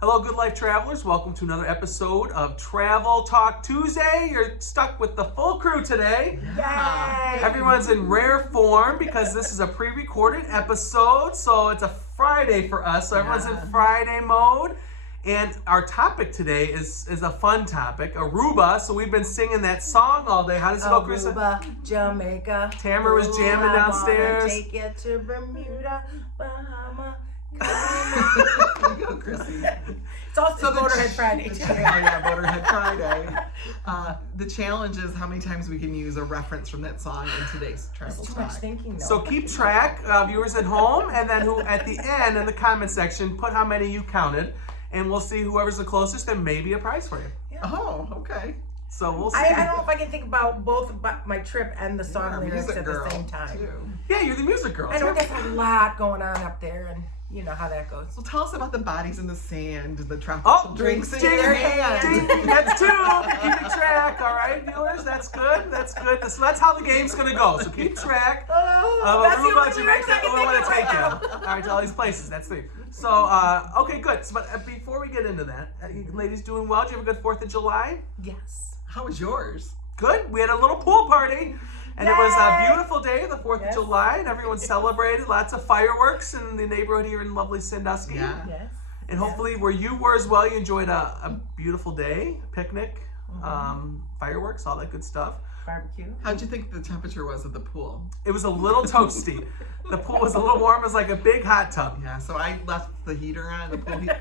Hello, Good Life Travelers. Welcome to another episode of Travel Talk Tuesday. You're stuck with the full crew today. Yay! Everyone's in rare form because this is a pre-recorded episode, so it's a Friday for us. So everyone's in Friday mode. And our topic today is a fun topic, Aruba. So we've been singing that song all day. How does it go, Chrissy? Aruba, Jamaica. Tamara was jamming downstairs. I wanna take you to Bermuda, Bahama. You go, Chrissy. It's also Motorhead Friday. Motorhead Friday. The challenge is how many times we can use a reference from that song in today's travel Too talk. much thinking, though. So keep track, viewers at home, and then who at the end in the comment section, put how many you counted, and we'll see whoever's the closest. There may be a prize for you. Yeah. Oh, okay. So we'll see. I don't know if I can think about both about my trip and the song lyrics music at girl, the same time. too. Yeah, you're the music girl. I know too. there's a lot going on up there, and you know how that goes. So tell us about the bodies in the sand, the tropical drinks in ding, your ding, hand. ding. That's two. Keep track. All right, viewers. That's good. That's good. So that's how the game's gonna go. So keep track. That's the Aruba, only Jamaica, lyrics I can we want think to of take right you. now. All right, to all these places. That's three. So okay, good. So, but before we get into that, you ladies doing well? Did you have a good 4th of July? Yes. How was yours? Good. We had a little pool party. And it was a beautiful day, the 4th of July, and everyone celebrated. Lots of fireworks in the neighborhood here in lovely Sandusky. Yeah. Yes. And hopefully where you were as well, you enjoyed a beautiful day, picnic, fireworks, all that good stuff. Barbecue. How'd you think the temperature was at the pool? It was a little toasty. The pool was a little warm. It was like a big hot tub. Yeah, so I left the heater on. The pool heat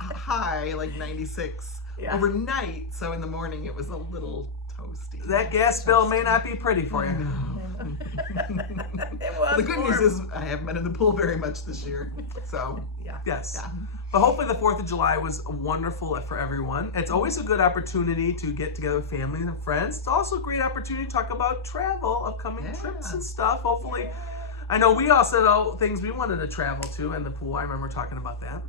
high, like 96 overnight. So in the morning, it was a little toasty. That gas bill may not be pretty for you. It was The good news warm. is I haven't been in the pool very much this year. So Yes. Yeah. But hopefully the 4th of July was wonderful for everyone. It's always a good opportunity to get together with families and friends. It's also a great opportunity to talk about travel, upcoming trips and stuff. Hopefully, I know we all said things we wanted to travel to in the pool. I remember talking about that.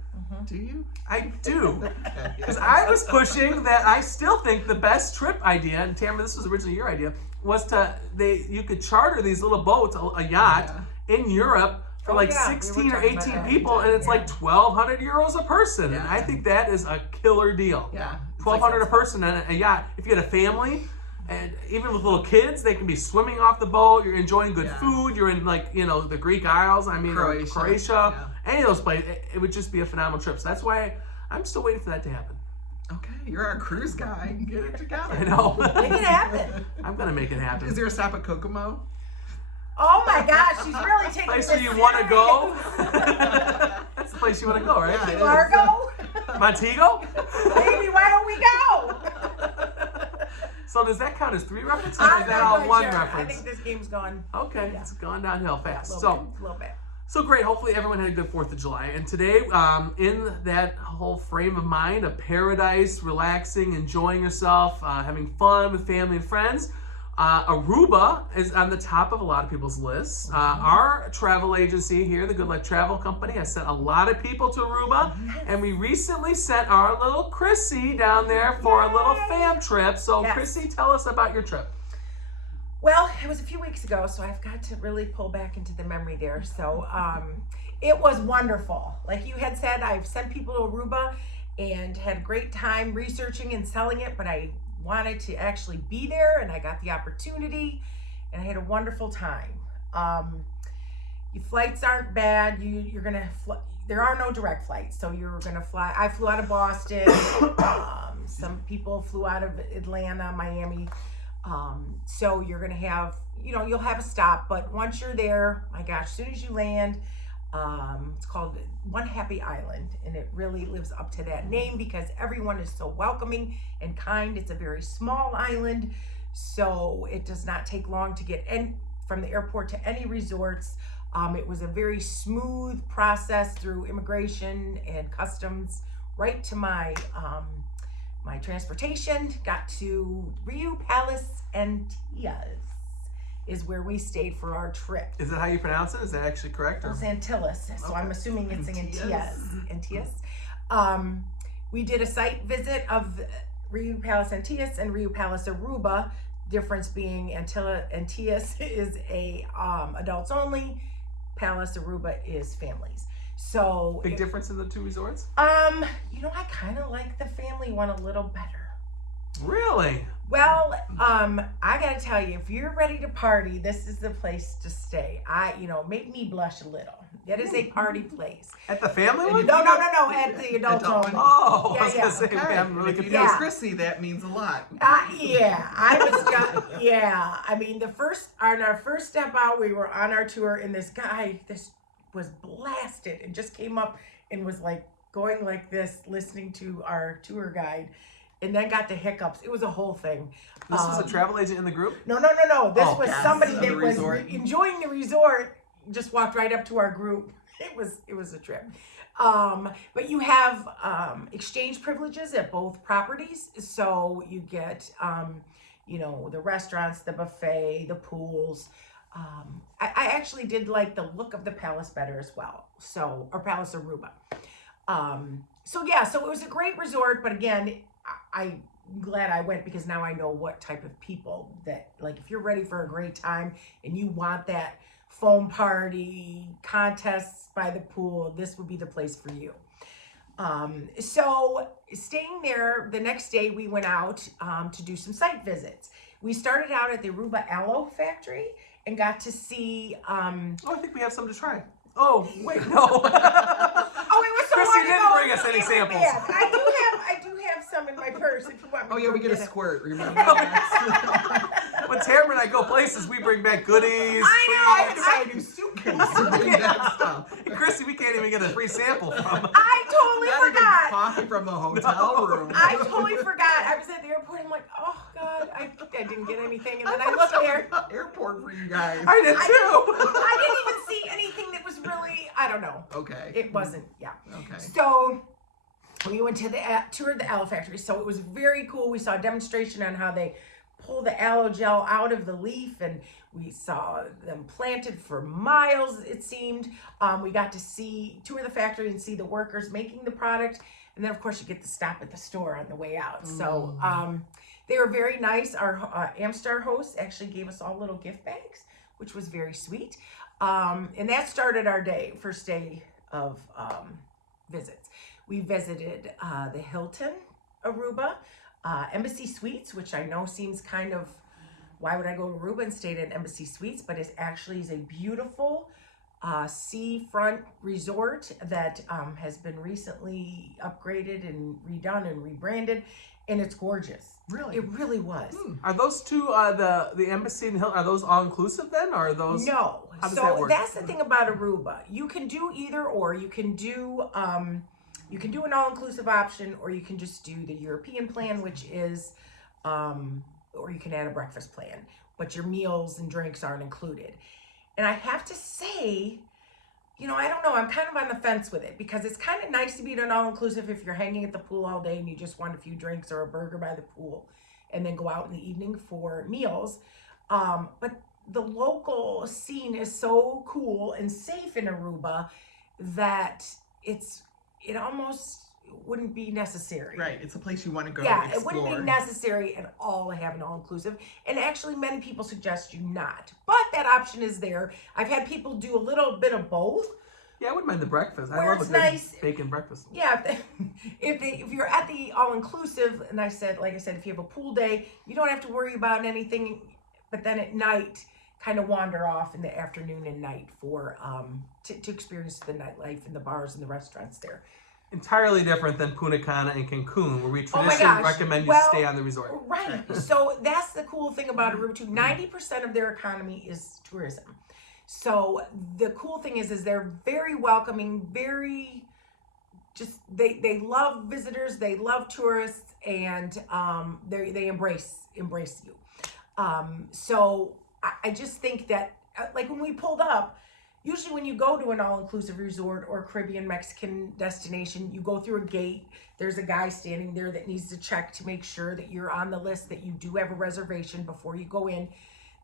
do you? I do. Okay. Because I was pushing that I still think the best trip idea, and Tamara, this was originally your idea, was you could charter these little boats, a yacht, in Europe for we 16 were or talking 18 about that. people, and it's like 1,200 euros a person. And I think that is a killer deal. Yeah. 1,200 a person on a yacht. If you get a family, and even with little kids, they can be swimming off the boat. You're enjoying good food. You're in the Greek Isles. I mean, Croatia. Any of those places. It would just be a phenomenal trip. So that's why I'm still waiting for that to happen. Okay, you're our cruise guy. Get it together. I know. Make it happen. I'm gonna make it happen. Is there a stop at Kokomo? Oh my gosh, she's really taking Place this where you want to go? serious. That's the place you want to go, right? Yeah, it is. Largo? Montego? Baby, why don't we go? So does that count as 3 references, or I'm is that not all quite one sure. I reference? think this game's gone Okay, it's gone downhill fast. a So little bit. So great. Hopefully everyone had a good 4th of July. And today, in that whole frame of mind of paradise, relaxing, enjoying yourself, having fun with family and friends, Aruba is on the top of a lot of people's lists. Our travel agency here, the Good Life Travel Company, has sent a lot of people to Aruba. And we recently sent our little Chrissy down there for a little fam trip. So Chrissy, tell us about your trip. Well, it was a few weeks ago, so I've got to really pull back into the memory there. So it was wonderful. Like you had said, I've sent people to Aruba and had a great time researching and selling it, but I wanted to actually be there, and I got the opportunity, and I had a wonderful time. Your flights aren't bad. You're gonna there are no direct flights, so you're gonna fly. I flew out of Boston. Some people flew out of Atlanta, Miami. So you're gonna have, you'll have a stop, but once you're there, my gosh, as soon as you land, it's called One Happy Island, and it really lives up to that name because everyone is so welcoming and kind. It's a very small island, so it does not take long to get from the airport to any resorts. It was a very smooth process through immigration and customs right to my transportation. Got to Rio Palace Antilles is where we stayed for our trip. Is that how you pronounce it? Is that actually correct? It's Antilles, so I'm assuming it's Antilles. We did a site visit of Rio Palace Antilles and Rio Palace Aruba. Difference being Antilles is a adults only. Palace Aruba is families. So Big difference in the two resorts? you know, I kind of like the family one a little better. Really? Well, I gotta tell you, if you're ready to party, this is the place to stay. Make me blush a little. It is a party place. At the family one? No, at the adult only. Oh, I was Yeah, gonna say, Okay. I'm really If you confused. know Yeah. Chrissy, that means a lot. I was just, I mean, on our first step out, we were on our tour, and this was blasted and just came up and was like going like this, listening to our tour guide, and then got the hiccups. It was a whole thing. This was a travel agent in the group? No. This was yes, somebody at that the was resort. enjoying the resort. Just walked right up to our group. It was a trip. But you have exchange privileges at both properties, so you get the restaurants, the buffet, the pools. I actually did like the look of the Palace better as well. Or Palace Aruba. So it was a great resort, but again, I'm glad I went because now I know what type of people that, like, if you're ready for a great time and you want that foam party, contests by the pool, this would be the place for you. So staying there, the next day we went out to do some site visits. We started out at the Aruba Aloe factory and got to see I think we have some to try. Oh, wait, no. Oh, it was so Chrissy hard to didn't go. bring us any It was samples. bad. I do have some in my purse if you want me Oh to yeah, go we get a it. squirt. Remember that? When Tamara and I go places, we bring back goodies. I I had to buy a new suitcase to bring that stuff. And Chrissy, we can't even get a free sample from. I totally Not even forgot. coffee from the hotel room. I totally forgot. I was at the airport. I'm like, oh God, I didn't get anything. And then I looked there. Airport for you guys. I did too. I didn't even see anything that was really, I don't know. Okay. It wasn't, yeah. Okay. So we went to the tour of the aloe factory. So it was very cool. We saw a demonstration on how they pull the aloe gel out of the leaf, and we saw them planted for miles, it seemed. We got to tour the factory and see the workers making the product. And then of course you get to stop at the store on the way out. So they were very nice. Our Amstar host actually gave us all little gift bags, which was very sweet. And that started our first day of visits. We visited the Hilton Aruba, Embassy Suites, which I know seems kind of, why would I go to Aruba and stay at Embassy Suites? But it actually is a beautiful seafront resort that has been recently upgraded and redone and rebranded, and it's gorgeous. Really? It really was. Are those two, the Embassy and Hilton, are those all inclusive then? Or are those? No. How does So that work? that's the thing about Aruba. You can do either or. You can do an all-inclusive option, or you can just do the European plan, which is, or you can add a breakfast plan, but your meals and drinks aren't included. And I have to say, I don't know, I'm kind of on the fence with it, because it's kind of nice to be at an all-inclusive if you're hanging at the pool all day and you just want a few drinks or a burger by the pool and then go out in the evening for meals. But the local scene is so cool and safe in Aruba that it almost wouldn't be necessary. Right. It's a place you want to go Yeah, explore. it wouldn't be necessary at all to have an all-inclusive. And actually, many people suggest you not. But that option is there. I've had people do a little bit of both. Yeah, I wouldn't mind the breakfast. I Where love a it's good nice. bacon breakfast. Yeah, if you're at the all-inclusive, and like I said, if you have a pool day, you don't have to worry about anything. But then at night, kind of wander off in the afternoon and night for to experience the nightlife and the bars and the restaurants there. Entirely different than Punta Cana and Cancun, where we Oh my traditionally gosh. recommend you Well, stay on the resort. Right. So that's the cool thing about Aruba too. 90% of their economy is tourism. So the cool thing is they're very welcoming, very just they love visitors, they love tourists, and they embrace you. So I just think that like when we pulled up, usually when you go to an all-inclusive resort or Caribbean Mexican destination, you go through a gate. There's a guy standing there that needs to check to make sure that you're on the list, that you do have a reservation before you go in.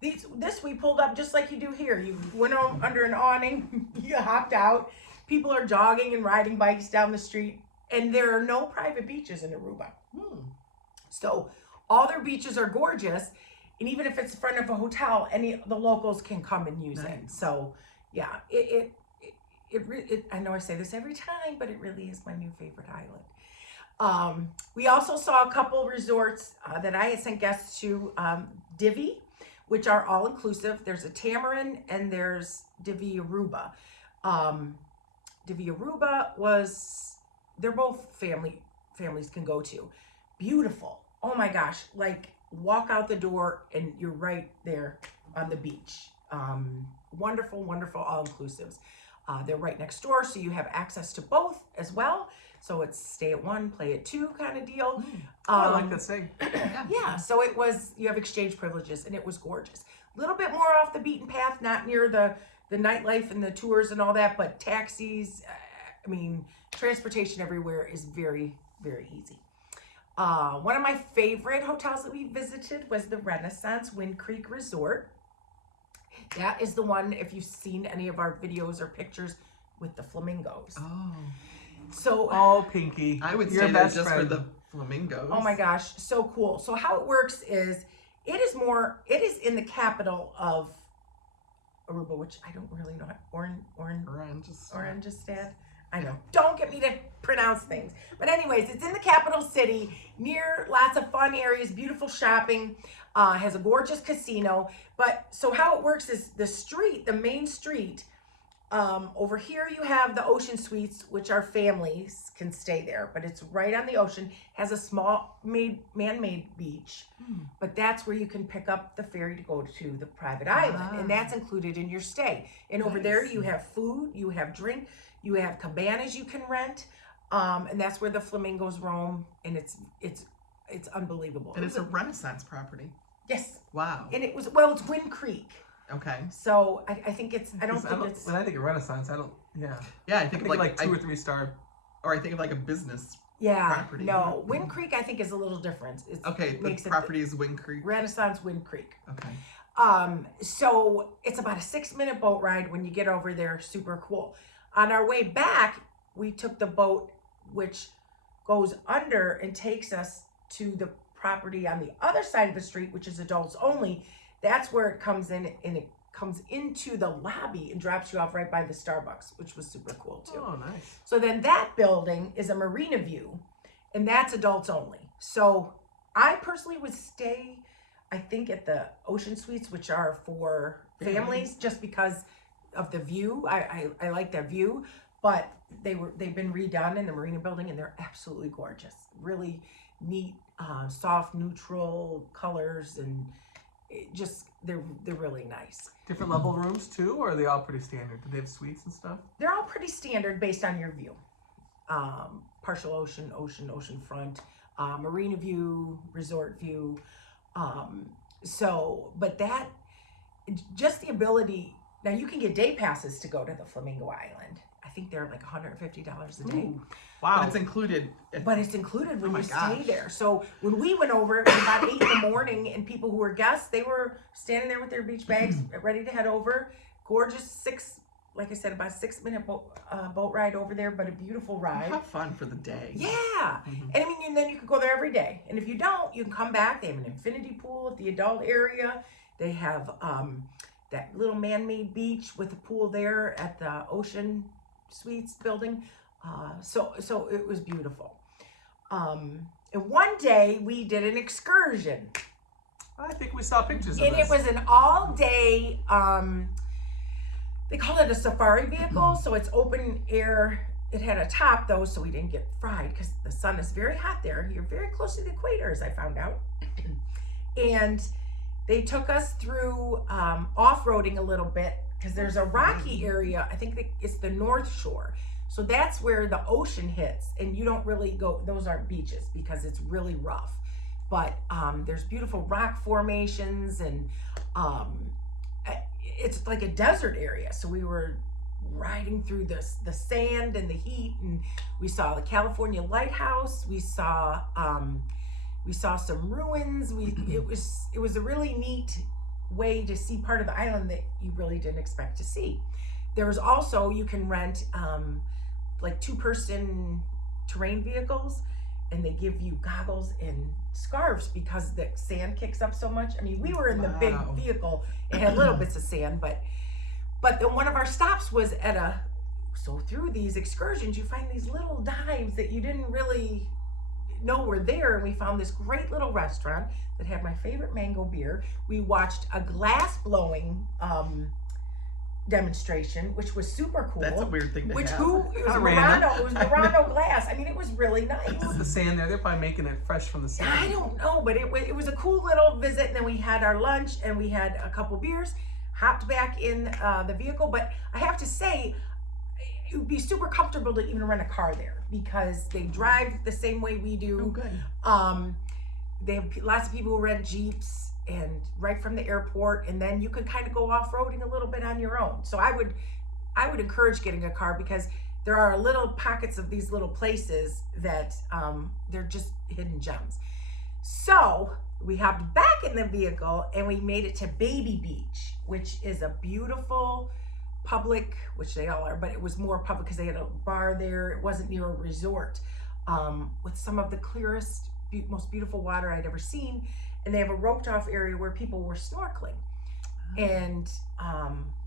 This we pulled up just like you do here. You went under an awning, you hopped out. People are jogging and riding bikes down the street, and there are no private beaches in Aruba. So all their beaches are gorgeous, and even if it's in front of a hotel, the locals can come and use it. So yeah, I know I say this every time, but it really is my new favorite island. We also saw a couple resorts that I had sent guests to, Divi, which are all inclusive. There's a Tamarin and there's Divi Aruba. Divi Aruba they're both families can go to. Beautiful. Oh my gosh, like walk out the door and you're right there on the beach. Wonderful, wonderful all-inclusives. They're right next door, so you have access to both as well. So it's stay at one, play at two kind of deal. I like that saying. Yeah, so you have exchange privileges, and it was gorgeous. A little bit more off the beaten path, not near the nightlife and the tours and all that, but taxis, transportation everywhere is very, very easy. One of my favorite hotels that we visited was the Renaissance Wind Creek Resort. That is the one, if you've seen any of our videos or pictures, with the flamingos. Oh. So, Pinky. I would your stay there best just friend. for the flamingos. oh my gosh, so cool. So how it works is, it is in the capital of Aruba, which I don't really know. Oranjestad? I know. Don't get me to pronounce things. But anyways, it's in the capital city, near lots of fun areas, beautiful shopping, has a gorgeous casino. But so how it works is the main street, over here you have the ocean suites, which our families can stay there, but it's right on the ocean, has a small man-made beach, but that's where you can pick up the ferry to go to the private island, and that's included in your stay. And over there you have food, you have drink, you have cabanas you can rent, and that's where the flamingos roam, and it's unbelievable. And it's a Renaissance property. Yes. Wow. And it's Wind Creek. Okay. So I think it's, When I think of Renaissance, Yeah, I I think think of like 2 or 3 star. or I think of like a business. yeah, property. no, Wind Creek I think is a little different. It's, Okay, the property is Wind Creek. Renaissance Wind Creek. Okay. So it's about a 6-minute boat ride when you get over there. Super cool. On our way back, we took the boat, which goes under and takes us to the property on the other side of the street, which is adults only. That's where it comes in, and it comes into the lobby and drops you off right by the Starbucks, which was super cool too. Oh, nice. So then that building is a marina view, and that's adults only. So I personally would stay, I think, at the ocean suites, which are for families, just because of the view. I like that view, but they've been redone in the marina building, and they're absolutely gorgeous. Really neat, soft, neutral colors, and they're really nice. Different level rooms too, or are they all pretty standard? Do they have suites and stuff? They're all pretty standard based on your view. Partial oceanfront, marina view, resort view. But that, just the ability, now you can get day passes to go to the Flamingo Island. I think they're like $150 a day. Ooh, wow. But it's included. But it's included when Oh my you stay gosh. there. So when we went over, it was about 8 in the morning, and people who were guests, they were standing there with their beach bags, ready to head over. Gorgeous like I said, about a 6-minute boat ride over there, but a beautiful ride. Have fun for the day. Yeah. And and then you could go there every day. And if you don't, you can come back. They have an infinity pool at the adult area. They have that little man-made beach with a pool there at the Ocean Suites building. So it was beautiful. And one day we did an excursion. I think we saw pictures of And this. it was an all-day, they call it a safari vehicle, so it's open air. It had a top though, so we didn't get fried because the sun is very hot there. You're very close to the equator, as I found out. And they took us through off-roading a little bit because there's a rocky area. I think it's the North Shore. So that's where the ocean hits, and you don't really go, those aren't beaches because it's really rough. But there's beautiful rock formations, and it's like a desert area. So we were riding through the sand and the heat, and we saw the California Lighthouse. We saw some ruins. It was a really neat way to see part of the island that you really didn't expect to see. There was also, you can rent like 2-person terrain vehicles, and they give you goggles and scarves because the sand kicks up so much. I mean, we were in the big vehicle. It had little bits of sand, but then one of our stops was at So through these excursions, you find these little dives that you didn't really know were there. And we found this great little restaurant that had my favorite mango beer. We watched a glass blowing demonstration, which was super cool. That's a weird thing to have. It was random. Murano. It was Murano glass. I mean, it was really nice. With the sand there, they're probably making it fresh from the sand. I don't know, but it was a cool little visit. And then we had our lunch and we had a couple beers, hopped back in the vehicle. But I have to say, it would be super comfortable to even rent a car there because they drive the same way we do. Oh, good. They have lots of people who rent Jeeps and right from the airport, and then you can kind of go off-roading a little bit on your own. So I would encourage getting a car because there are little pockets of these little places that they're just hidden gems. So we hopped back in the vehicle and we made it to Baby Beach, which is a beautiful public, which they all are, but it was more public because they had a bar there. It wasn't near a resort, with some of the clearest, most beautiful water I'd ever seen. And they have a roped off area where people were snorkeling. And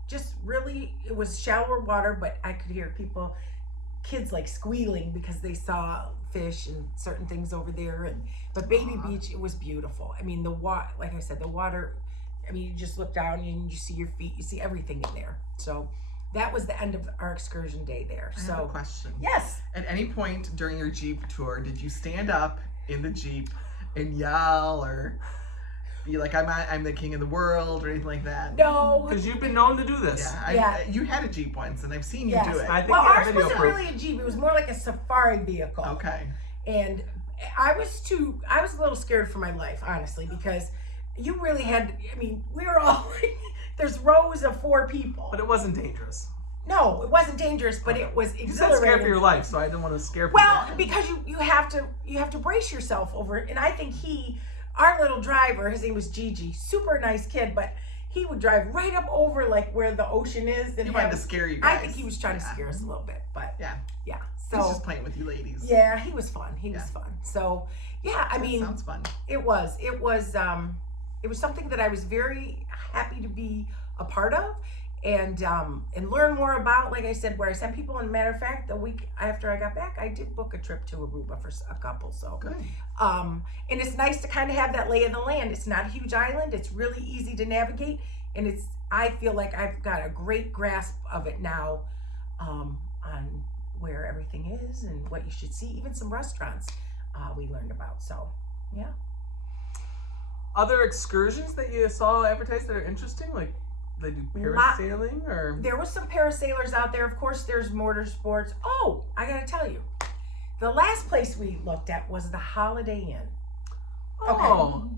just really, it was shallower water, but I could hear kids like squealing because they saw fish and certain things over there. But Baby Beach, it was beautiful. I mean, like I said, the water, I mean, you just look down and you see your feet, you see everything in there. So that was the end of our excursion day there. I have a question. Yes. At any point during your Jeep tour, did you stand up in the Jeep and yell or be like, I'm the king of the world or anything like that? No. Because you've been known to do this. Yeah, you had a Jeep once and I've seen you do it. I think Well, you have ours video wasn't proof. really a Jeep. It was more like a safari vehicle. Okay. And I was a little scared for my life, honestly, because you really had, I mean, we were all like, there's rows of 4 people. But it wasn't dangerous. No, it wasn't dangerous, but it was You said exhilarating. scared for your life, so I didn't want to scare people. Well, because you have to brace yourself over it. And I think our little driver, his name was Gigi, super nice kid, but he would drive right up over like where the ocean is. And He wanted to scare you guys. I think he was trying to scare us a little bit, but Yeah. So He's just playing with you ladies. yeah, he was fun. He was fun. So yeah, I mean, Sounds fun. it was something that I was very happy to be a part of and learn more about. Like I said, where I sent people, and matter of fact, the week after I got back, I did book a trip to Aruba for a couple. So Good. and it's nice to kind of have that lay of the land. It's not a huge island. It's really easy to navigate, and I feel like I've got a great grasp of it now, on where everything is and what you should see. Even some restaurants we learned about. So yeah. Other excursions that you saw advertised that are interesting, like they do parasailing or? There was some parasailers out there. Of course, there's motorsports. Oh, I gotta tell you, the last place we looked at was the Holiday Inn. Oh,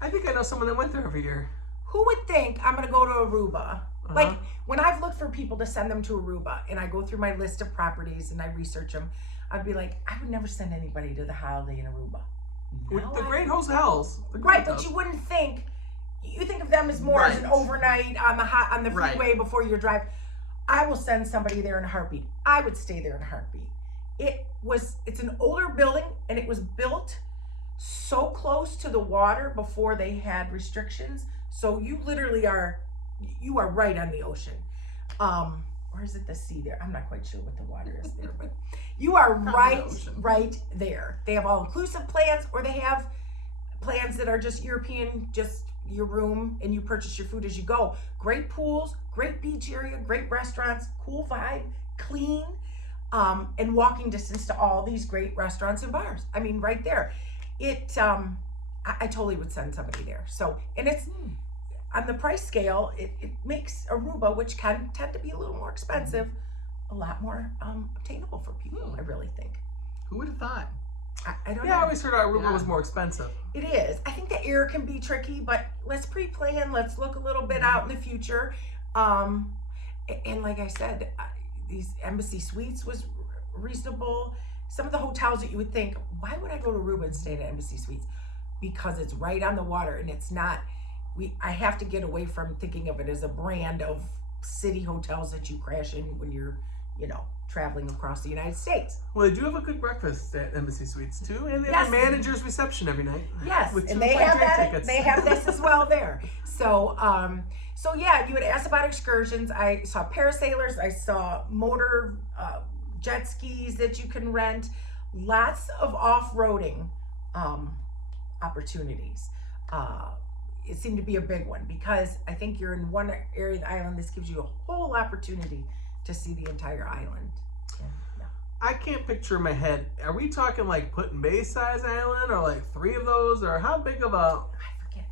I think I know someone that went there every year. Who would think I'm gonna go to Aruba? Like when I've looked for people to send them to Aruba, and I go through my list of properties and I research them, I'd be like, I would never send anybody to the Holiday in Aruba. With the great hotels. Right, but you wouldn't think. You think of them as more as an overnight on the freeway before your drive. I will send somebody there in a heartbeat. I would stay there in a heartbeat. It's an older building, and it was built so close to the water before they had restrictions. So you literally are right on the ocean. Or is it the sea there? I'm not quite sure what the water is there, but you are right there. They have all-inclusive plans, or they have plans that are just European, just your room, and you purchase your food as you go. Great pools, great beach area, great restaurants, cool vibe, clean, and walking distance to all these great restaurants and bars. I mean, right there. I totally would send somebody there. So, and it's on the price scale, it makes Aruba, which can tend to be a little more expensive, a lot more obtainable for people, I really think. Who would have thought? I don't know. Yeah, I always heard Aruba was more expensive. It is. I think the air can be tricky, but let's pre-plan. Let's look a little bit out in the future. And like I said, these Embassy Suites was reasonable. Some of the hotels that you would think, why would I go to Aruba and stay at Embassy Suites? Because it's right on the water, and it's not. I have to get away from thinking of it as a brand of city hotels that you crash in when you're, traveling across the United States. Well, they do have a good breakfast at Embassy Suites too, and they Yes. have a manager's reception every night. Yes, with and 2 they flight have drink that. tickets. They have this as well there. So, so yeah, you had asked about excursions. I saw parasailers. I saw motor jet skis that you can rent. Lots of off-roading opportunities. It seemed to be a big one because I think you're in one area of the island. This gives you a whole opportunity to see the entire island. Yeah. I can't picture in my head. Are we talking like Put in Bay size island, or like 3 of those, or how big of a? I forget.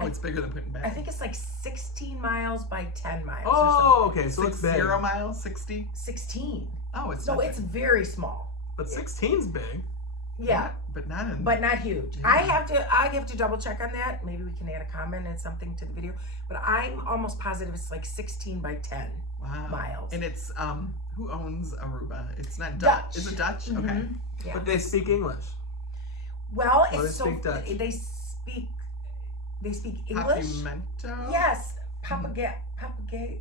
Oh, it's bigger than Put in Bay. I think it's like 16 miles by 10 miles. or Oh, something. okay, so it's 60 big. miles, 60. 16. Oh, it's No, not it's big. very small. But 16's big. Yeah, but not in. but not huge. Yeah. I have to double check on that. Maybe we can add a comment and something to the video. But I'm almost positive it's like 16 by 10 Wow. miles. And it's who owns Aruba? It's not Dutch. Dutch. Is it Dutch? Okay. Mhm. Yeah. But they speak English. Well, Or it's so they speak Dutch. they speak English. Papimento. Yes, Mm-hmm. papagay,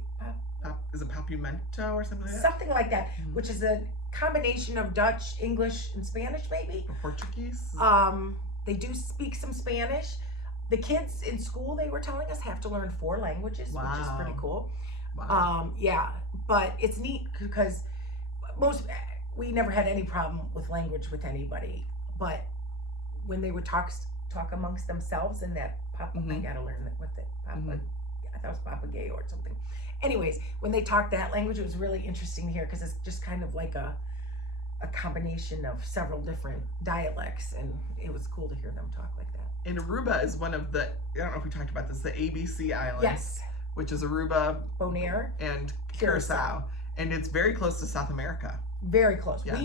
Is it Papimento or something like that? something like that, Mhm. which is a combination of Dutch, English, and Spanish, maybe. Or Portuguese. They do speak some Spanish. The kids in school, they were telling us, have to learn 4 languages, which is pretty Wow. cool. Wow. Yeah, but it's neat because we never had any problem with language with anybody. But when they would talk amongst themselves in that I Mhm. gotta learn that what that Mhm. I thought it was papagay or something. Anyways, when they talked that language, it was really interesting to hear because it's just kind of like a combination of several different dialects, and it was cool to hear them talk like that. And Aruba is one of the, I don't know if we talked about this, the ABC Islands. Yes, Which is Aruba Bonaire, and Curacao. Curacao. And it's very close to South America. very close. Yeah.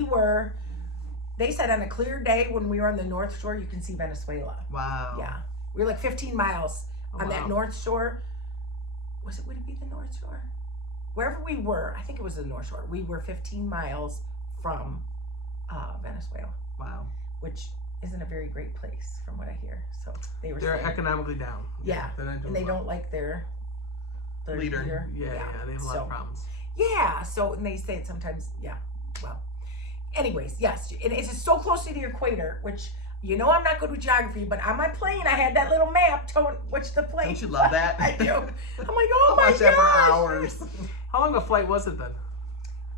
They said on a clear day when we were on the North Shore, you can see Venezuela. Wow. Yeah, we were like 15 miles on that wow. North Shore. Would it be the North Shore? Wherever we were, I think it was the North Shore. We were 15 miles from Venezuela, Wow. which isn't a very great place from what I hear. So they were They're saying, economically down. yeah, they're not doing and they well. don't like their Leader. Yeah, they have a lot So- of problems. Yeah, so and they say it sometimes. Yeah, well, anyways, yes, and it's just so close to the equator, which I'm not good with geography, but on my plane I had that little map telling which the plane. Don't you love that? I do. I'm like, oh I'll my watch that for gosh. hours. How long a flight was it then?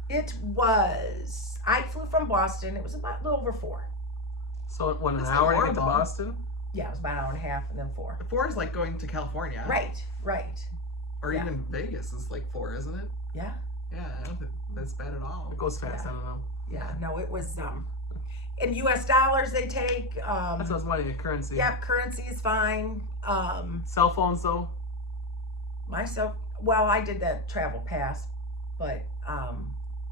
It was. I flew from Boston. It was about a little over 4. So what, an That's hour not to get to horrible. Boston? Yeah, it was about an hour and a half, and then 4. 4 is like going to California. Right. Or Yeah. even Vegas is like 4, isn't it? Yeah. Yeah, I don't think that's bad at all. It goes fast. Yeah. I don't know. Yeah. No, it was. In U.S. dollars they take. That's what I was wondering. A currency. Yep, currency is fine. Cell phones though. Well, I did that travel pass, but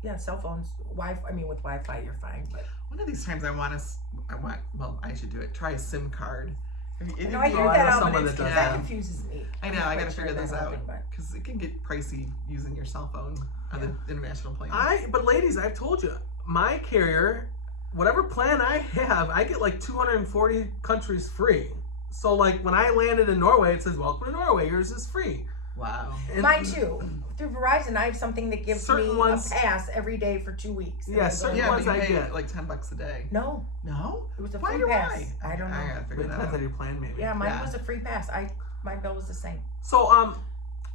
yeah, cell phones, with Wi-Fi you're fine. But One of these times I should do it. Try a SIM card. no, I hear I that know out, someone but that does that that. confuses me. I I'm know, not I quite gotta sure figure this that out. happened, but- Because it can get pricey using your cell phone on the international plane. But ladies, I've told you, my carrier, whatever plan I have, I get like 240 countries free. So like when I landed in Norway, it says welcome to Norway. Yours is free. Wow. And Mine too. Through Verizon, I have something that gives Certain me ones- a pass every day for 2 weeks. Yeah, And certain I Yeah, go- ones but you I pay get. like $10 a day. No, No? it was a Why free do pass. I? I don't I know. gotta It figure that depends out. on your plan, maybe. Yeah, mine Yeah. was a free pass. My bill was the same. So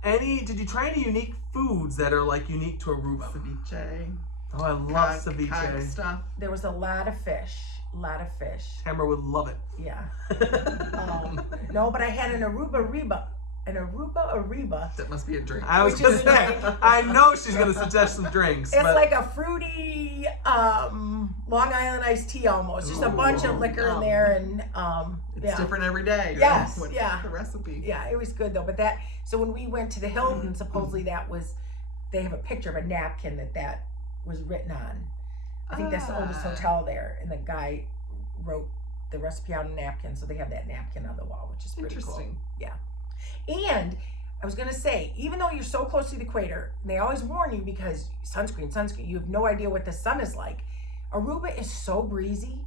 did you try any unique foods that are like unique to Aruba? Ceviche. Oh, I love Conch ceviche. stuff. There was a lot of fish. Tamara would love it. Yeah. No, but I had an Aruba Reba. That must be a drink. I was Which gonna is say, like- I know she's gonna suggest some drinks. It's but like a fruity Long Island iced tea almost. Just a bunch of liquor in there, and It's yeah. different every day. Yes, What's yeah. the recipe? Yeah, it was good though. But so when we went to the Hilton, supposedly they have a picture of a napkin that was written on. I think that's the oldest Ah. hotel there, and the guy wrote the recipe on a napkin, so they have that napkin on the wall, which is pretty cool. Interesting. Yeah. And I was gonna say, even though you're so close to the equator, they always warn you because sunscreen, you have no idea what the sun is like. Aruba is so breezy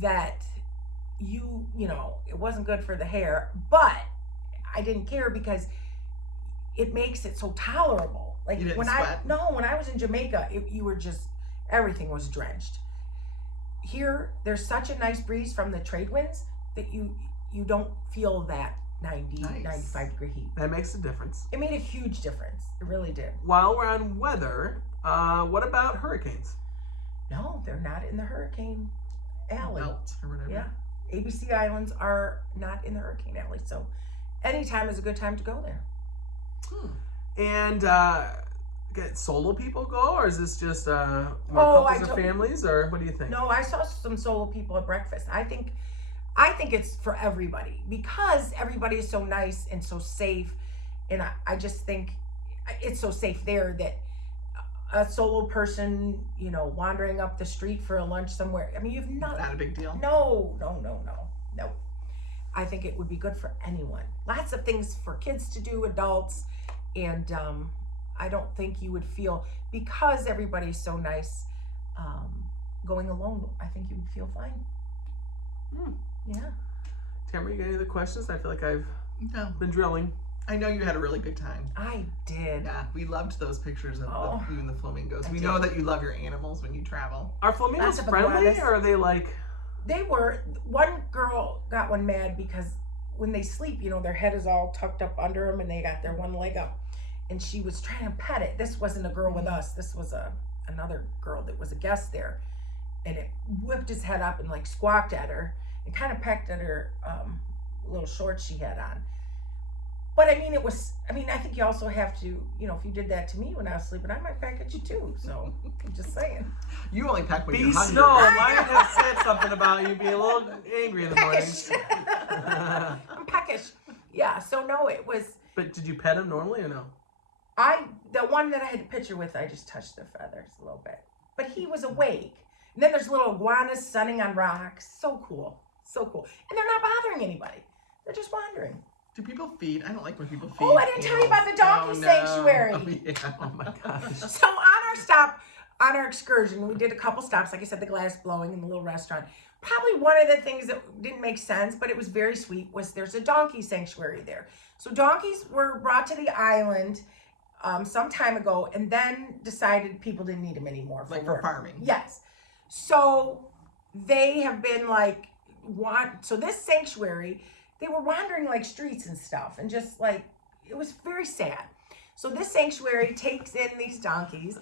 that it wasn't good for the hair, but I didn't care because it makes it so tolerable. Like You didn't when sweat? when I was in Jamaica, you were just, everything was drenched. Here, there's such a nice breeze from the trade winds that you don't feel that 90, Nice. 95 degree heat. That makes a difference. It made a huge difference. It really did. While we're on weather, what about hurricanes? No, they're not in the hurricane alley. Belt or whatever. Yeah. ABC Islands are not in the hurricane alley. So anytime is a good time to go there. And get solo people go, or is this just more couples or families, or what do you think? No, I saw some solo people at breakfast. I think it's for everybody because everybody is so nice and so safe. And I just think it's so safe there that a solo person, wandering up the street for a lunch somewhere. I mean, you've not Not a big deal. No. I think it would be good for anyone. Lots of things for kids to do, adults, and I don't think you would feel, because everybody's so nice, going alone, I think you would feel fine. Yeah. Tamara, you got any other questions? I feel like I've No. been drilling. I know you had a really good time. I did. Yeah, we loved those pictures of you and the flamingos. I We did. know that you love your animals when you travel. Are flamingos Lots of friendly, iguanas. or are they like... They were, one girl got one mad because when they sleep, their head is all tucked up under them and they got their one leg up. And she was trying to pet it. This wasn't a girl with us. This was another girl that was a guest there. And it whipped his head up and like squawked at her and kind of pecked at her little shorts she had on. But I think you also have to, if you did that to me when I was sleeping, I might peck at you too. So I'm just saying. You only peck when you're Beast, hungry. no, mine have said something about you being a little angry in the mornings. Peckish. I'm peckish. Yeah, so no, it was, But did you pet him normally or no? the one that I had a picture with, I just touched the feathers a little bit. But he was awake. And then there's little iguanas sunning on rocks. So cool. So cool. And they're not bothering anybody. They're just wandering. Do people feed? I don't like when people feed. Oh, I didn't tell you about the donkey sanctuary. Oh, yeah. Oh my gosh. So on our excursion, we did a couple stops. Like I said, the glass blowing in the little restaurant. Probably one of the things that didn't make sense, but it was very sweet, was there's a donkey sanctuary there. So donkeys were brought to the island some time ago, and then decided people didn't need them anymore for Like work. for farming. Yes. So they have been like, so this sanctuary, they were wandering like streets and stuff, and just like, it was very sad. So this sanctuary takes in these donkeys,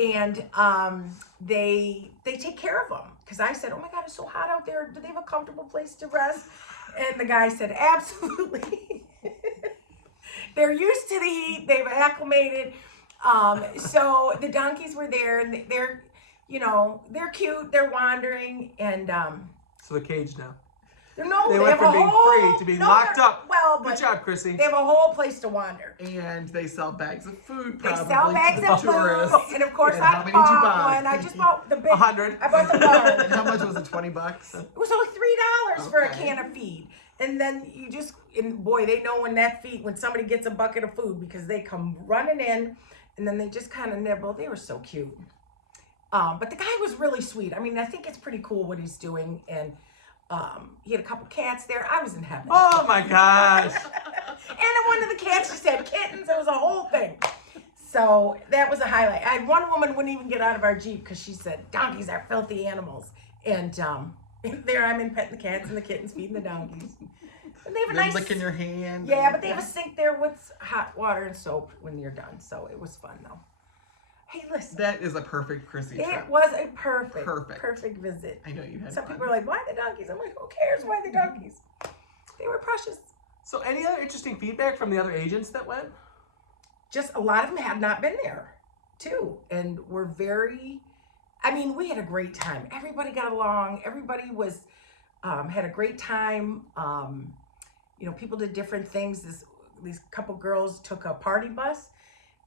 and they take care of them. Because I said, oh my God, it's so hot out there. Do they have a comfortable place to rest? And the guy said, absolutely. They're used to the heat. They've acclimated. So the donkeys were there, and they're cute. They're wandering, and So they're caged now. they went have from a being whole, free to being locked up. Well, Good but job, Chrissy. they have a whole place to wander. And they sell bags of food, They probably, sell bags to the of tourists. food, and of course And I how many did you buy? bought one. I just bought the big. 100. I bought the bar. And how much was it? $20? It was only $3 for a Okay. can of feed, and then and boy, they know when somebody gets a bucket of food, because they come running in, and then they just kind of nibble. They were so cute. But the guy was really sweet. I mean, I think it's pretty cool what he's doing, and he had a couple cats there. I was in heaven. Oh my gosh. And then one of the cats just had kittens. It was a whole thing. So that was a highlight. I had one woman wouldn't even get out of our Jeep because she said, donkeys are filthy animals. And there I'm in petting the cats and the kittens, feeding the donkeys. And they have a They're nice... licking your hand. Yeah, but they have a sink there with hot water and soap when you're done. So it was fun, though. Hey, listen. That is a perfect Chrissy trip. It was a perfect visit. I know you had Some fun. people are like, why the donkeys? I'm like, who cares why the donkeys? They were precious. So any other interesting feedback from the other agents that went? Just a lot of them had not been there, too. And were we had a great time. Everybody got along. Everybody was, had a great time. People did different things. These couple girls took a party bus.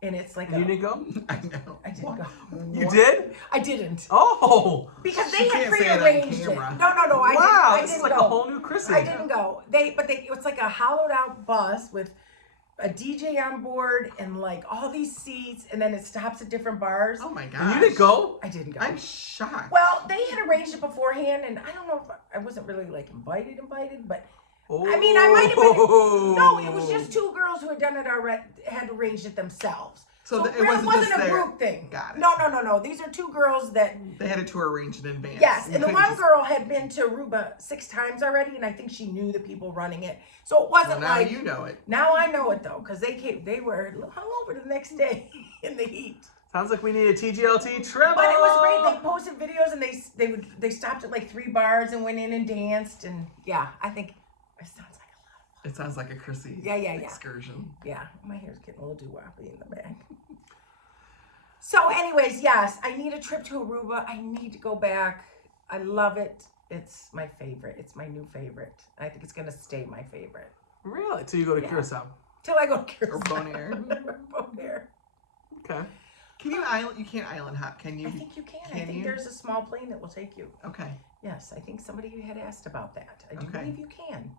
And it's like You didn't go? I know. I didn't go. You did? I didn't. Oh. Because She they had can't say it on prearranged it. camera. No. Wow, I this is didn't like go. a whole new Chrissy. I didn't go. It was like a hollowed out bus with a DJ on board and like all these seats, and then it stops at different bars. Oh my gosh. And you didn't go? I didn't go. I'm shocked. Well, they had arranged it beforehand, and I don't know if I wasn't really like invited, but Oh. I mean, I might have been. No, it was just two girls who had done it already, had arranged it themselves. So it it wasn't just a their- group thing. Got it. No. These are two girls that. They had a tour arranged in advance. Yes, You and the couldn't one just- girl had been to Aruba 6 times already, and I think she knew the people running it. So it wasn't Well, now like. you know it. Now I know it though, because they were hungover the next day in the heat. Sounds like we need a TGLT trip. But it was great. They posted videos, and they stopped at like 3 bars and went in and danced, and yeah, I think it sounds like a lot. It sounds like a Chrissy Yeah. excursion. Yeah, my hair's getting a little doo-woppy in the back. So anyways, yes, I need a trip to Aruba. I need to go back. I love it. It's my favorite. It's my new favorite. I think it's going to stay my favorite. Really? Till you go to Yeah. Curacao. Till I go to Curacao. Or Bonaire. Bonaire. Okay. Can you island? You can't island hop, can you? I think you can. I Can think you? there's a small plane that will take you. Okay. Yes, I think somebody had asked about that. I do Okay. believe you can.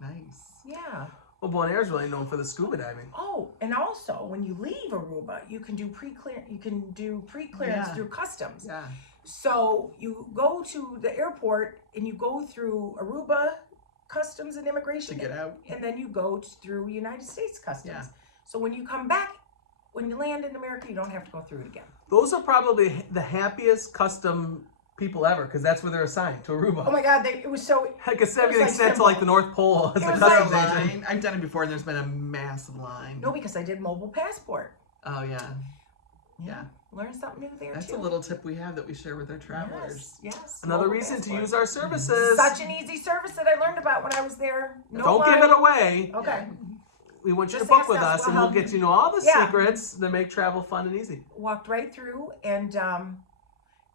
Nice. Yeah. Well, Bonaire's really known for the scuba diving. Oh, and also when you leave Aruba, you can do pre-clearance. You can do pre-clearance Yeah. through customs. Yeah. So you go to the airport and you go through Aruba Customs and To Immigration, get out. and then you go through United States Customs. Yeah. So when you come back, when you land in America, you don't have to go through it again. Those are probably the happiest custom people ever, because that's where they're assigned, to Aruba. Oh my God, it was so. Heck, it's everything like sent to simple. like the North Pole as It a was customs like- agent. Line. I've done it before, and there's been a massive line. No, because I did mobile passport. Oh yeah. Yeah. Learn something new there That's too. a little tip we have that we share with our travelers. Yes. Another mobile reason to passport. use our services. Such an easy service that I learned about when I was there. No Don't line. give it away. Okay. We want you Just to book ask with us, us, we'll and we'll help get you. you know all the Yeah. secrets that make travel fun and easy. Walked right through, and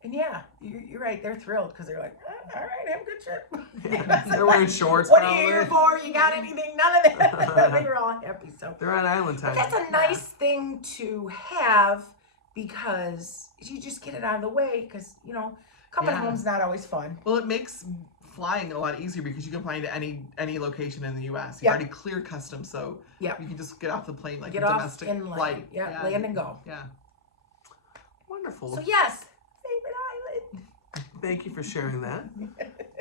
yeah, you're right. They're thrilled because they're like, all right, have a good trip. They're wearing shorts. What are probably. you here for? You got anything? None of that. They were all happy. So They're on island but time. that's a nice thing to have because you just get it out of the way. Because coming Yeah. home's not always fun. Well, it makes flying a lot easier because you can fly into any location in the U.S. You've Yeah. already cleared customs, so Yeah. you can just get off the plane like Get a off domestic and land. flight. Yeah, land and go. Yeah. Wonderful. So yes, favorite island. Thank you for sharing that.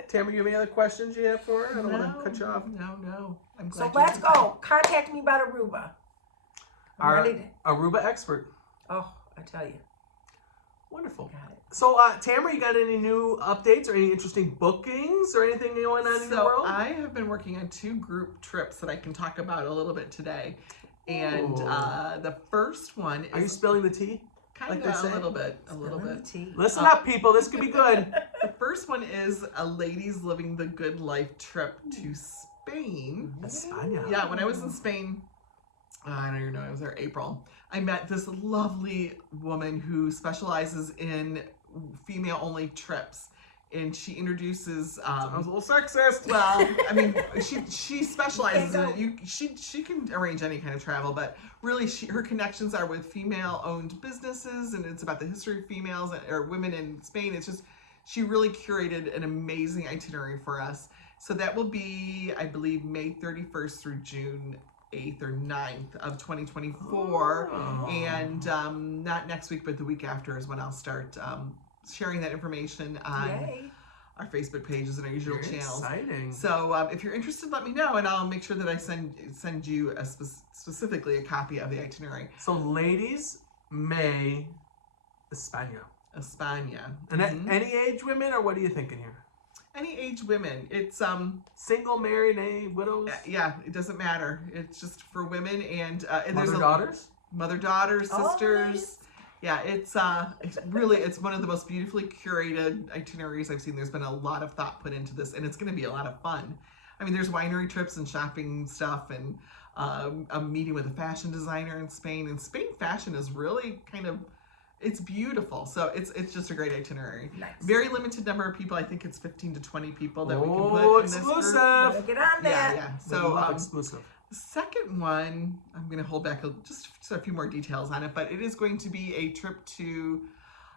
Tamara, you have any other questions you have for her? I don't want to cut you off. No. I'm glad So you let's did go. Contact me about Aruba. I'm Our ready to, Aruba expert. oh, I tell you. Wonderful. Got it. So, Tamara, you got any new updates or any interesting bookings or anything going on in the So world? I have been working on 2 group trips that I can talk about a little bit today. And Ooh. the first one Are you is spilling the tea? kind like of they a say? little bit. Spilling the tea. Listen up, people. This could be good. The first one is a ladies living the good life trip to Spain. España. Yeah, when I was in Spain, I don't even know, I was there April. I met this lovely woman who specializes in female-only trips, and she introduces. Sounds a little sexist. Well, I mean, she specializes in Can't it. She can arrange any kind of travel, but really, her connections are with female-owned businesses, and it's about the history of females or women in Spain. It's just she really curated an amazing itinerary for us. So that will be, I believe, May 31st through June 8th or 9th of 2024. Oh. And not next week, but the week after is when I'll start sharing that information on Yay. our Facebook pages and our usual Very channels. exciting. So if you're interested, let me know, and I'll make sure that I send you specifically a copy of the itinerary. So, ladies, May, España. España. And Mhm. any age women, or what are you thinking here? Any age women. It's Single, married, any widows? yeah, it doesn't matter. It's just for women, and there's Mother, daughters? mother, daughters, Oh, sisters. nice. Yeah, it's really it's one of the most beautifully curated itineraries I've seen. There's been a lot of thought put into this, and it's going to be a lot of fun. I mean, there's winery trips and shopping stuff, and a meeting with a fashion designer in Spain. And Spain fashion is really it's beautiful. So it's just a great itinerary. Nice. Very limited number of people. I think it's 15 to 20 people that we can Oh, put in this group. exclusive. Better get on that. Yeah. So, So exclusive. the second one, I'm going to hold back just a few more details on it, but it is going to be a trip to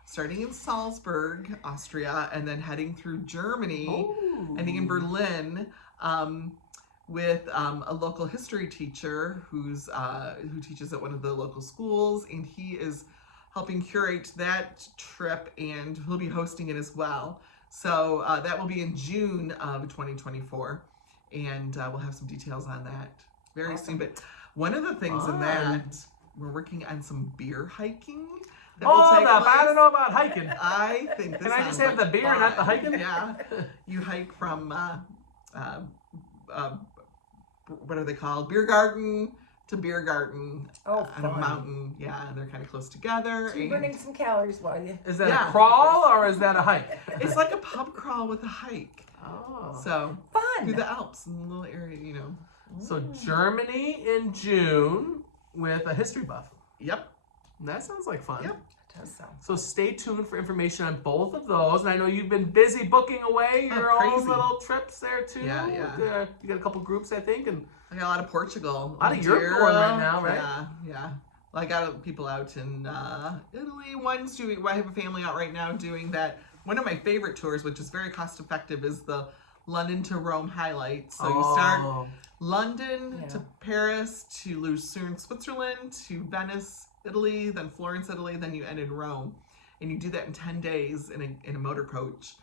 starting in Salzburg, Austria, and then heading through Germany, ending in Berlin, with a local history teacher who teaches at one of the local schools, and he is helping curate that trip, and he'll be hosting it as well. So that will be in June of 2024. and we'll have some details on that very Awesome. soon. But one of the things in Fun. that, we're working on some beer hiking. That Hold will take up, I place. don't know about hiking. I think this Can I just sounds have the like beer, not the fun. hiking? Yeah, you hike from what are they called? Beer garden to beer garden Oh, on a fun. mountain. Yeah, they're kind of close together. So you're and burning some calories while you. Is that Yeah. a crawl or is that a hike? it's like a pub crawl with a hike. Oh. So Fun. through the Alps in the little area, you know. So Germany in June with a history buff. Yep. That sounds like fun. Yep. That does sound. So stay tuned for information on both of those. And I know you've been busy booking away your own crazy. little trips there too. Yeah, yeah. You got a couple groups, I think, and I got a lot of Portugal. A lot of Europe going right now, right? Yeah, yeah. Well, I got people out in Italy. One's doing, I have a family out right now doing that. One of my favorite tours, which is very cost effective, is the London to Rome highlights. So you start London to Paris to Lucerne, Switzerland to Venice, Italy, then Florence, Italy, then you end in Rome. And you do that in 10 days in a motor coach.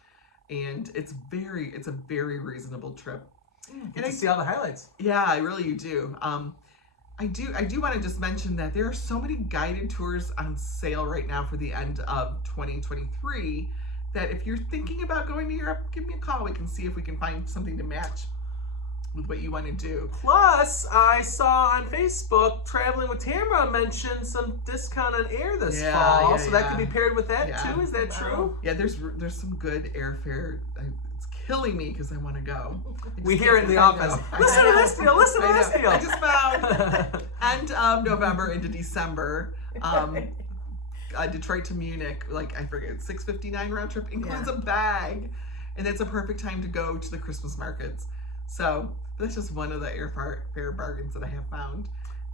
And it's a very reasonable trip. Get to see all the highlights. Yeah, you do. I do want to just mention that there are so many guided tours on sale right now for the end of 2023 that if you're thinking about going to Europe, give me a call. We can see if we can find something to match with what you want to do. Plus, I saw on Facebook Traveling with Tamara mention some discount on air this fall, yeah, so that could be paired with that Yeah. too. Is that true? Yeah, there's some good airfare. It's killing me because I want to go. We hear it in the office. Listen to this deal. Listen to this deal. I just found end of November into December. Detroit to Munich, like I forget, $6.59 round trip includes a bag, and it's a perfect time to go to the Christmas markets. So that's just one of the airfare bargains that I have found.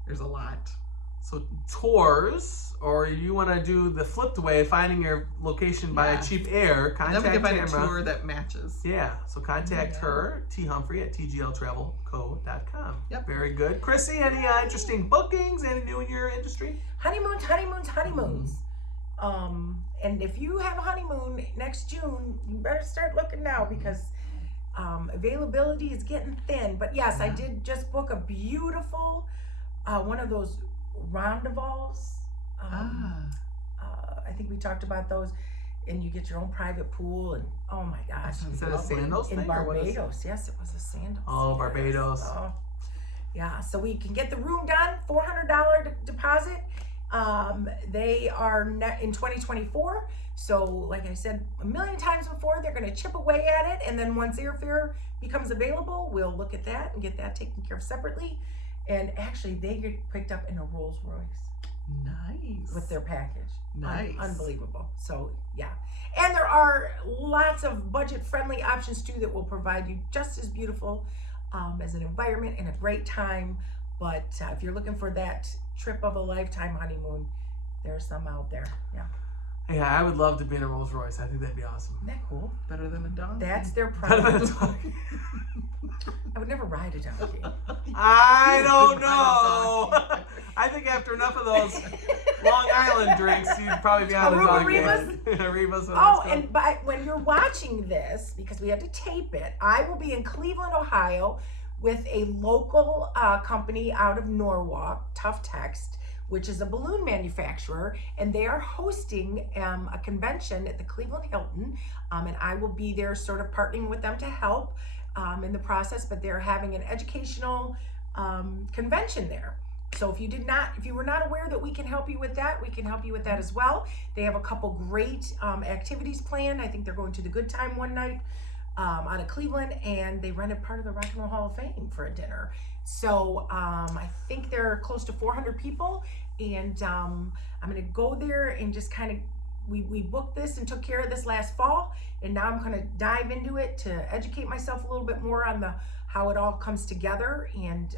There's a lot. So tours, or you want to do the flipped way, finding your location by a cheap air, And contact then we can find a Tamara. tour that matches. Yeah, so contact her, T. Humphrey at tgltravelco.com. Yep. Very good. Chrissy, any interesting bookings? Any new in your industry? Honeymoons. And if you have a honeymoon next June, you better start looking now because availability is getting thin. But yes, I did just book a beautiful one of those rendezvous. I think we talked about those, and you get your own private pool, and oh my gosh, Is that a Sandals in thing? or what is- Barbados. Yes, it was a Sandals. Oh, yes. Barbados. Oh. Yeah, so we can get the room done, $400 deposit. They are in 2024. So like I said a million times before, they're going to chip away at it. And then once airfare becomes available, we'll look at that and get that taken care of separately. And actually they get picked up in a Rolls Royce. Nice. With their package. Nice. Unbelievable. So yeah. And there are lots of budget friendly options too that will provide you just as beautiful as an environment and a great time. But if you're looking for that trip of a lifetime honeymoon, there's some out there. Yeah. Yeah, I would love to be in a Rolls Royce. I think that'd be awesome. Isn't that cool? Better than a dog. That's their Better than a preference. donkey. I would never ride a donkey. I don't know. I think after enough of those Long Island drinks, you'd probably be on a Aruba donkey. Rivas? Rivas, Oh, and when you're watching this, because we had to tape it, I will be in Cleveland, Ohio, with a local company out of Norwalk, Tough Text, which is a balloon manufacturer, and they are hosting a convention at the Cleveland Hilton, and I will be there sort of partnering with them to help in the process, but they're having an educational convention there. So if you were not aware that we can help you with that, we can help you with that as well. They have a couple great activities planned. I think they're going to the Good Time one night out of Cleveland, and they rented part of the Rock and Roll Hall of Fame for a dinner. So I think there are close to 400 people, and I'm going to go there and just kind of, we booked this and took care of this last fall, and now I'm going to dive into it to educate myself a little bit more on how it all comes together, and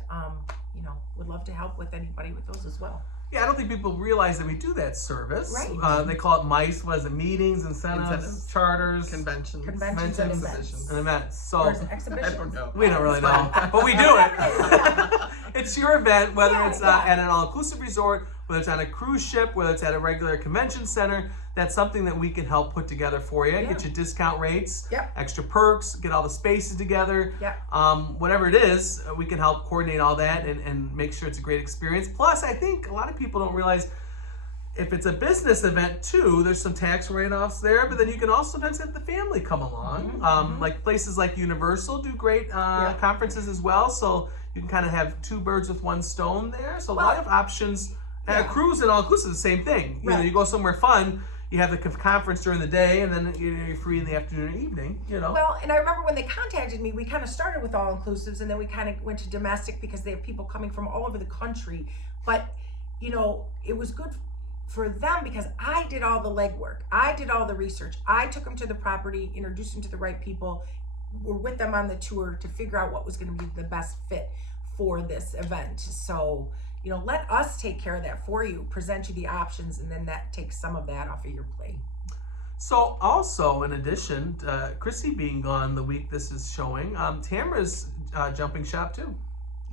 would love to help with anybody with those as well. Yeah, I don't think people realize that we do that service. Right. They call it MICE. What is it? Meetings, incentives, charters, conventions and exhibitions. and events. So Or is it exhibitions? I don't know. we don't really know, but we do it. It's your event, whether it's at an all-inclusive resort whether it's on a cruise ship, whether it's at a regular convention center, that's something that we can help put together for you. Get you discount rates, extra perks, get all the spaces together. Whatever it is, we can help coordinate all that and make sure it's a great experience. Plus, I think a lot of people don't realize if it's a business event too, there's some tax write-offs there, but then you can also sometimes have the family come along. Like places like Universal do great conferences as well, so you can kind of have two birds with one stone there. So a lot of options. A cruise and all-inclusive is the same thing. You know, you go somewhere fun, you have the conference during the day, and then you're free in the afternoon or evening, you know. Well, and I remember when they contacted me, we kind of started with all-inclusives, and then we kind of went to domestic because they have people coming from all over the country. But, you know, it was good for them because I did all the legwork. I did all the research. I took them to the property, introduced them to the right people, were with them on the tour to figure out what was going to be the best fit for this event. So, you know, let us take care of that for you, present you the options, and then that takes some of that off of your plate. So also, in addition, Chrissy being gone the week this is showing, Tamara's jumping shop too.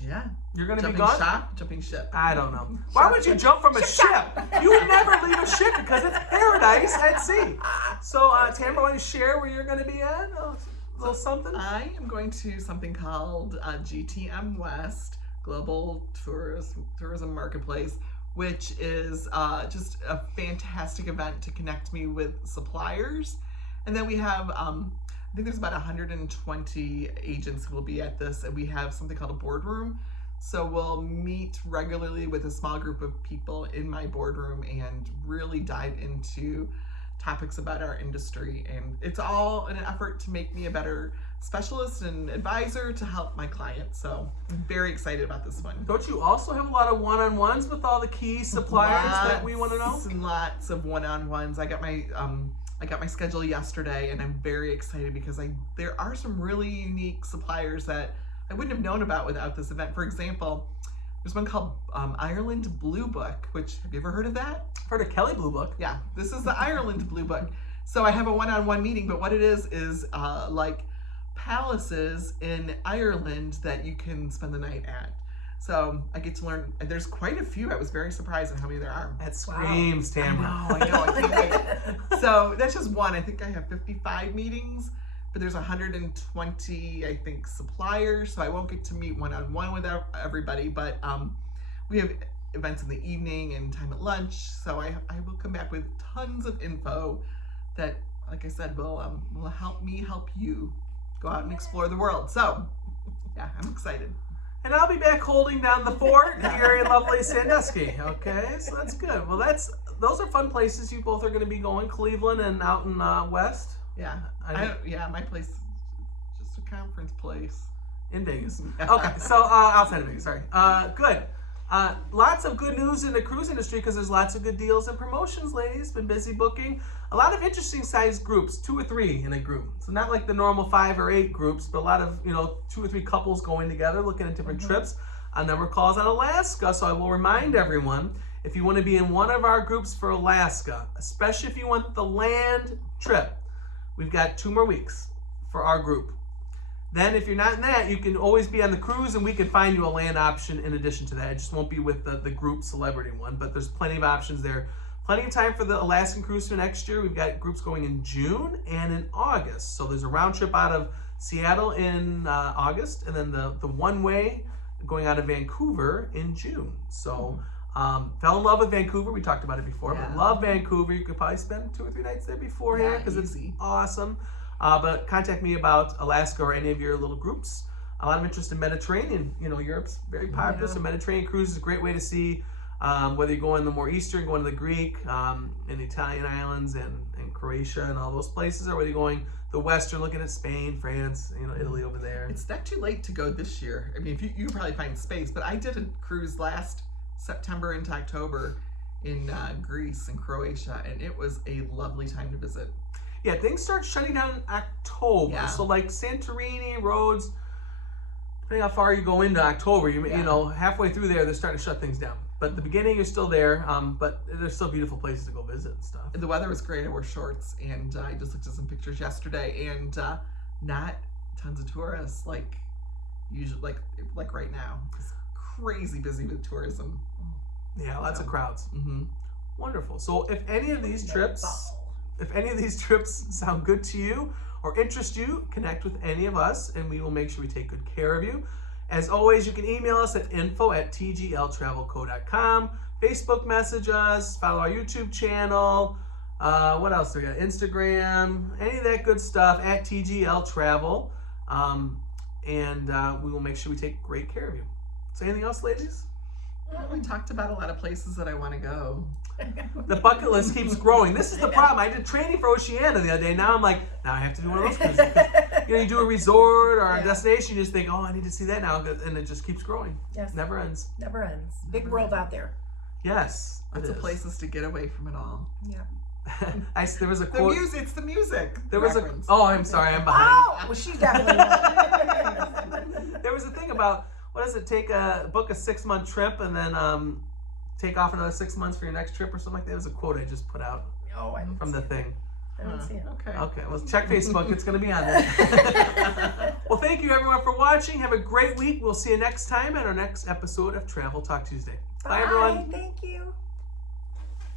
Yeah. You're going to be gone? Jumping ship. I don't know. Why would you jump from a ship? You would never leave a ship because it's paradise at sea. So, Tamara, want to share where you're going to be at? A little something? I am going to something called GTM West, Global Tourism Marketplace, which is just a fantastic event to connect me with suppliers. And then we have, I think there's about 120 agents who will be at this, and we have something called a boardroom. So we'll meet regularly with a small group of people in my boardroom and really dive into topics about our industry. And it's all in an effort to make me a better specialist and advisor to help my clients. So I'm very excited about this one. Don't you also have a lot of one-on-ones with all the key suppliers that we want to know? And lots of one-on-ones. I got my schedule yesterday, and I'm very excited because there are some really unique suppliers that I wouldn't have known about without this event. For example, there's one called Ireland Blue Book, which, have you ever heard of that? I've heard of Kelly Blue Book. Yeah, this is the Ireland Blue Book. So I have a one-on-one meeting, but what it is like palaces in Ireland that you can spend the night at. So I get to learn, and there's quite a few. I was very surprised at how many there are. That screams, Tamara. I know, I can't wait. So that's just one. I think I have 55 meetings, but there's 120, I think, suppliers. So I won't get to meet one-on-one with everybody, but we have events in the evening and time at lunch. So I will come back with tons of info that, like I said, will help me help you go out and explore the world. So yeah, I'm excited. And I'll be back holding down the fort here in lovely Sandusky. Okay, so that's good. Well, those are fun places. You both are going to be going, Cleveland and out in West. Yeah, my place is just a conference place in Vegas. Okay, so outside of Vegas. Sorry. Good. Lots of good news in the cruise industry because there's lots of good deals and promotions, ladies. Been busy booking. A lot of interesting sized groups, 2 or 3 in a group. So not like the normal 5 or 8 groups, but a lot of 2 or 3 couples going together, looking at different trips. A number of calls on Alaska. So I will remind everyone, if you want to be in one of our groups for Alaska, especially if you want the land trip, we've got 2 more weeks for our group. Then if you're not in that, you can always be on the cruise and we can find you a land option in addition to that. It just won't be with the group celebrity one, but there's plenty of options there. Plenty of time for the Alaskan cruise for next year. We've got groups going in June and in August. So there's a round trip out of Seattle in August, and then the one-way going out of Vancouver in June. So fell in love with Vancouver. We talked about it before, but love Vancouver. You could probably spend 2 or 3 nights there beforehand because it's awesome. But contact me about Alaska or any of your little groups. A lot of interest in Mediterranean. Europe's very popular, so Mediterranean cruise is a great way to see whether you're going the more eastern, going to the Greek, and the Italian islands and Croatia and all those places, or whether you're going the western, looking at Spain, France, Italy over there. It's not too late to go this year. I mean, if you can probably find space, but I did a cruise last September into October in Greece and Croatia, and it was a lovely time to visit. Yeah, things start shutting down in October. Yeah. So like Santorini, Rhodes, depending how far you go into October, you know, halfway through there, they're starting to shut things down. But the beginning, you're still there, but there's still beautiful places to go visit and stuff. The weather was great. I wore shorts, and I just looked at some pictures yesterday, and not tons of tourists like usually, like right now. It's crazy busy with tourism. Yeah, lots of crowds. Mm-hmm. Wonderful. So if any of these trips sound good to you or interest you, connect with any of us and we will make sure we take good care of you. As always, you can email us at info@tgltravelco.com, Facebook message us, follow our YouTube channel. What else do we got? Instagram, any of that good stuff at TGL Travel. And we will make sure we take great care of you. So anything else, ladies? Well, we talked about a lot of places that I want to go. The bucket list keeps growing. This is the problem. I did training for Oceania the other day. Now I'm like, now I have to do one of those cruises. You do a resort or a destination, you just think, oh, I need to see that now. And it just keeps growing. Yes. Never ends. Never ends. Big world out there. Yes. Lots of places to get away from it all. Yeah. There was a quote. It's the music. There was reference. I'm sorry, I'm behind. Oh, well, she definitely was. There was a thing about, what does it take, book a 6-month trip and then take off another 6 months for your next trip or something like that. There was a quote I just put out from the thing. I don't see it. Okay. Well, check Facebook. It's going to be on there. Well, thank you everyone for watching. Have a great week. We'll see you next time at our next episode of Travel Talk Tuesday. Bye everyone. Thank you.